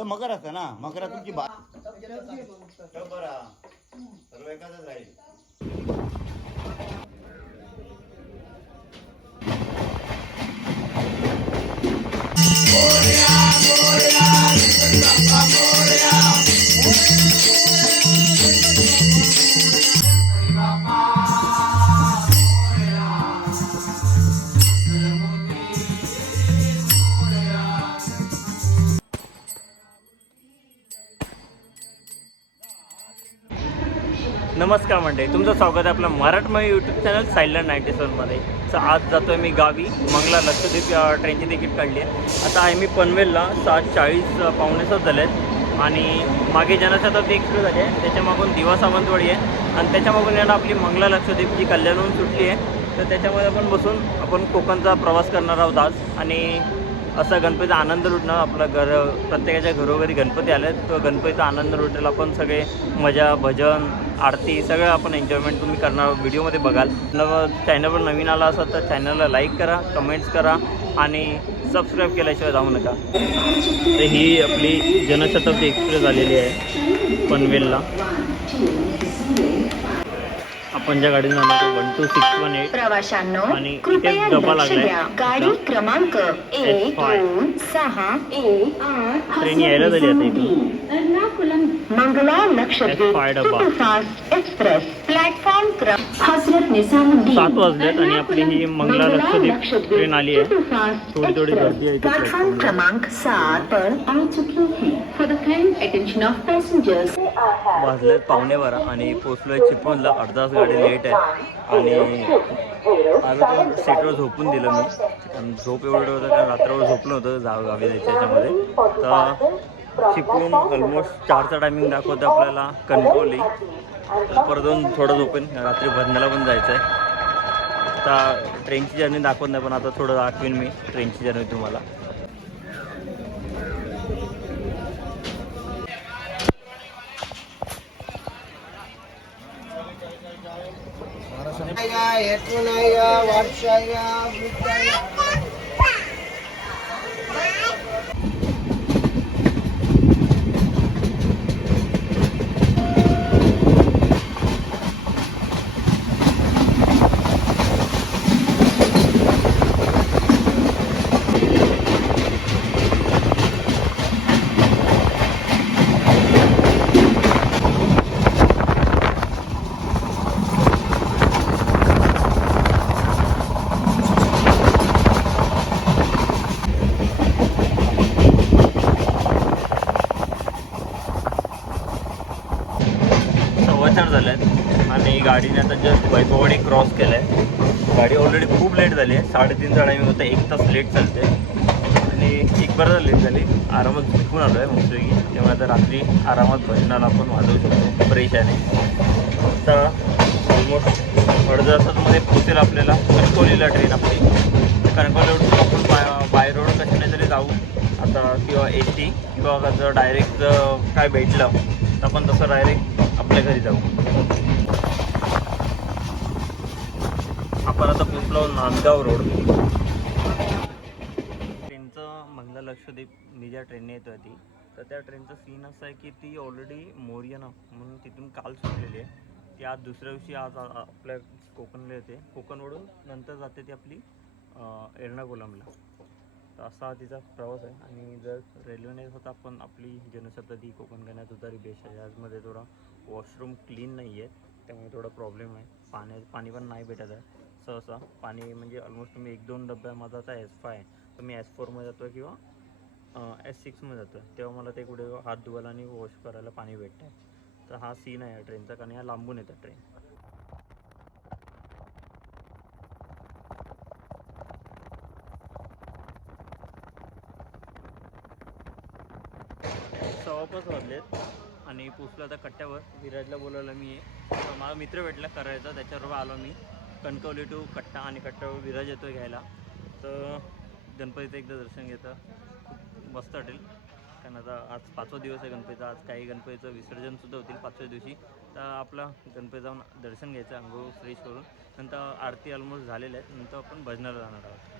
इथं मकर असतं ना. मकरा तुमची बा सर्व एकाच राहील. नमस्कार मंडळी तुमचं स्वागत आहे आपलं Marathmay YouTube channel silent ninety सेवनमध्ये तर आज जातो आहे मी गावी मंगला लक्षद्वीप ट्रेनची तिकीट काढली आहे. आता आहे मी पनवेलला सात चाळीस अ, पावणे सात झाले आहेत. आणि मागे जनशताब्दी एक्सप्रेस झाली आहे. त्याच्यामागून दिवा सावंतवाडी आहे. आणि त्याच्यामागून येणार आपली मंगला लक्षद्वीप जी कल्याणहून सुटली आहे. तर त्याच्यामध्ये आपण बसून आपण कोकणचा प्रवास करणार आहोत आज. आणि असा गणपतीचा आनंद लुटणं आपलं घर प्रत्येकाच्या घरोघरी गणपती आले तो गणपतीचा आनंद लुटेल आपण सगळे मजा भजन आरती सगळं आपण एन्जॉयमेंट तुम्ही करणार व्हिडिओमध्ये बघाल. चॅनलवर नवीन आला असाल तर चॅनलला लाईक करा कमेंट्स करा आणि सबस्क्राईब केल्याशिवाय जाऊ नका. तर ही आपली जनशताब्दी एक्सप्रेस आलेली आहे पनवेलला. ज्या गाडीने जाणार one two six one eight प्रवाशांनो आणि कृपया डबा लागलाय. गाडी. क्रमांक एक. दोन सहा एक आठ ट्रेन यायला झाली आता इथून. Mangala Lakshadweep. Superfast express platform क्रम हजरत निजामुद्दीन सात वाजलेत आणि आपली ही मंगला लक्षद्वीप ट्रेन आली आहे. थोडी थोडी एक्सप्रेस. गर्दी आहे प्लॅटफॉर्म. क्रमांक सात पर आ चुकी है for the kind attention of passengers वाजलेत पावणे बारा आणि पोचलोय चिपळूणला. अर्धा तास गाडी लेट आहे. आणि आता सीटवर झोपून दिलं मी. झोप एवढं होतं कारण रात्रभर झोपलं होतं जावं गावी जायचं याच्यामध्ये. तर चिपळूण ऑलमोस्ट चारचा टायमिंग दाखवतं आपल्याला कणकवली परत जाऊन थोडं झोपेन. रात्री भरण्याला पण जायचं आहे आता ट्रेनची जर्नी दाखवत नाही पण आता थोडं दाखवेन मी ट्रेनची जर्नी तुम्हाला. सव्वा चार झाले आहेत आणि गाडीने आता जस्ट वैभववाडी क्रॉस केलं आहे गाडी ऑलरेडी खूप लेट झाली आहे. साडेतीनचा टायमिंग होता. एक तास लेट चालते आणि एक बरं लेट झाली. आरामात झुकून आलो आहे मस्तपैकी त्यामुळे आता रात्री आरामात भजनाला आपण वाजवू शकतो. फ्रेशाने आता ऑलमोस्ट अर्धा तासामध्ये पोचेल आपल्याला. कणकवलीला ट्रेन आपली. कणकवलीवरून आपण बाय बाय रोड कशाने तरी जाऊ. आता किंवा ए सी किंवा जर डायरेक्ट काय भेटलं तर आपण तसं डायरेक्ट आपल्या घरी जाऊ. आपण आता पोचलो नांदगाव रोड. ट्रेनचं मंगला लक्षद्वीप मी ज्या ट्रेनने येतोय ती. तर त्या ट्रेनचं सीन असं आहे की ती ऑलरेडी मोरियन म्हणून तिथून काल सुटलेली आहे. ती आज दुसऱ्या दिवशी आज आपल्या कोकणला येते. कोकणवरून नंतर जाते ती आपली एर्णाकुलमला तर असा तिचा प्रवास आहे. आणि जर रेल्वेने होता आपण आपली जनशताब्दी कोकण गण्यात उतारी बेस्ट आहे. याचमध्ये थोडा वॉशरूम क्लीन नाही आहे त्यामुळे थोडा प्रॉब्लेम आहे. पाण्या पाणी पण नाही भेटत आहे. सहसा पाणी म्हणजे ऑलमोस्ट तुम्ही एक दोन डब्या माझा आता एस फाय आहे. तर मी एस फोरमध्ये जातो आहे किंवा एस सिक्समध्ये जातो आहे तेव्हा मला ते कुठे हात धुवायला आणि वॉश करायला पाणी भेटतं आहे तर हा सीन आहे या ट्रेनचा कारण या लांबून येतात ट्रेन सव्वापाच वाजलेत आणि पोचलो आता कट्ट्यावर. विराजला बोलवलं मी. आहे तर माझा मित्र भेटला करायचा. त्याच्याबरोबर आलो मी. कणकवली टू कट्टा आणि कट्ट्यावर विराज येतो घ्यायला. तर गणपतीचं एकदा दर्शन घेतं. खूप मस्त वाटेल. कारण आता आज पाचवा दिवस आहे गणपतीचा. आज काही गणपतीचं विसर्जनसुद्धा होतील पाचव्या दिवशी. तर आपला गणपती जाऊन दर्शन घ्यायचं अंघोळ फ्रेश करून. नंतर आरती ऑलमोस्ट झालेल्या आहेत नंतर आपण भजनाला जाणार आहोत.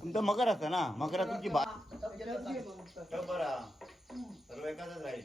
तुमचं मकर असतं ना. मकरा तुमची बा बरा. सर्व एकाच राहील.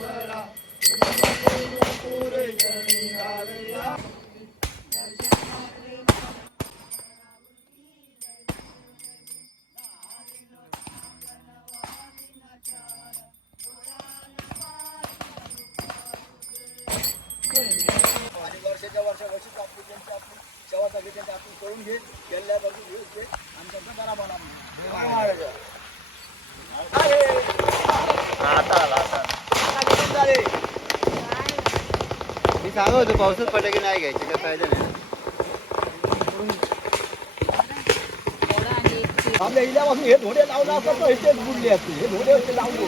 वर्षा आपली त्यांची आपली सेवा चालली त्यांची आपण करून घे गेल्या घेऊ घे आणि त्यांचा बरा हा. मी सांगत होतो पावसात पडला की नाही घ्यायचे काय फायदा नाही. आपल्या इल्यापासून हे धोडे लावलं असतात हेच बुडले असते हे धोडे लावले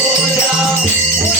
Oh, yeah.